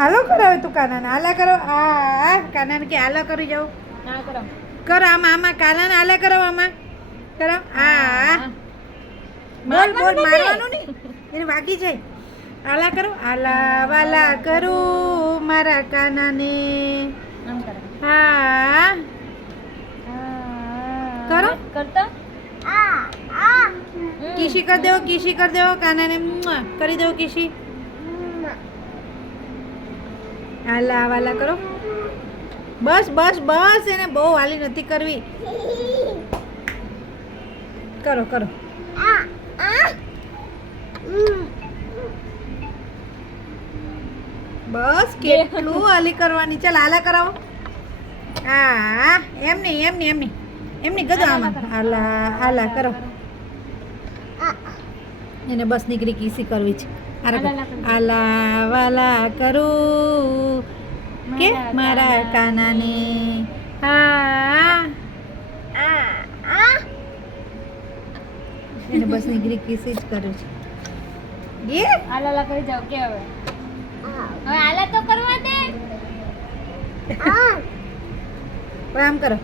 હાલો કરો હવે તું કાનાને હાલા કરો આ કાનાને કે હાલો કરી જાઓ ના કરો. કરો આમાં આમાં કાનાને હાલા કરો આમાં કરો આ બોલ બોલ મારવાનું નહીં એને વાગી જાય હાલા કરો હાલા વાલા કરું મારા કાનાને આમ કરો. હા કરો કરતો. કિસી કર દેવો કાનાને મુઆ કરી દેવો કિસી હાલા વાલા કરો બસ બસ બસ એને બહુ હાલી નથી કરવી કરો કરો બસ કેટલું હાલી કરવાની ચાલ હાલા કરાવો હા એમ નહીં ગધો આમાં હાલા હાલા કરો એને બસ નીકળી કીસી કરવી છે આલા વાલા કરું કે મારા કાનાને હા એને બસ નીકળી કીસી જ કર્યું છે એ આલા કરી જાવ કે હવે આલા તો કરવા દે. હવે આમ કરો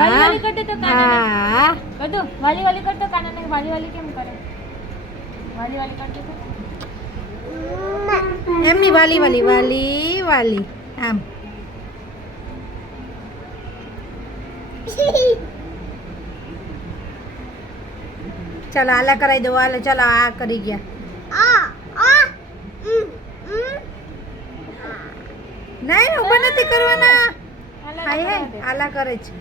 વાલી વાલી કરતો તો કાનાને હા કરતો. વાલી કરતો કાનાને વાલી કેમ કરે? વાલી કરતો તો એમની વાલી આમ ચાલો આલા કરાવી દો હાલો ચાલો આ કરી ગયા નહીં ઉભા નથી કરવાના હાય હાય આલા કરે છે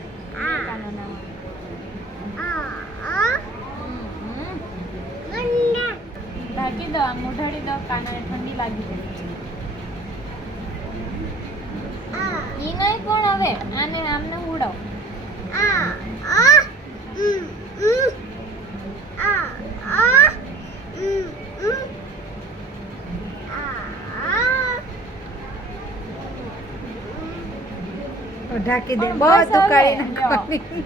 ઢાંકી દો આમ મોઢાડી દો કાનાને ઠંડી લાગી જાય. ઈ નહીં કોણ હવે આને આમને ઉડાવ. ઢાંકી દે બધું કાઢી નાખવાની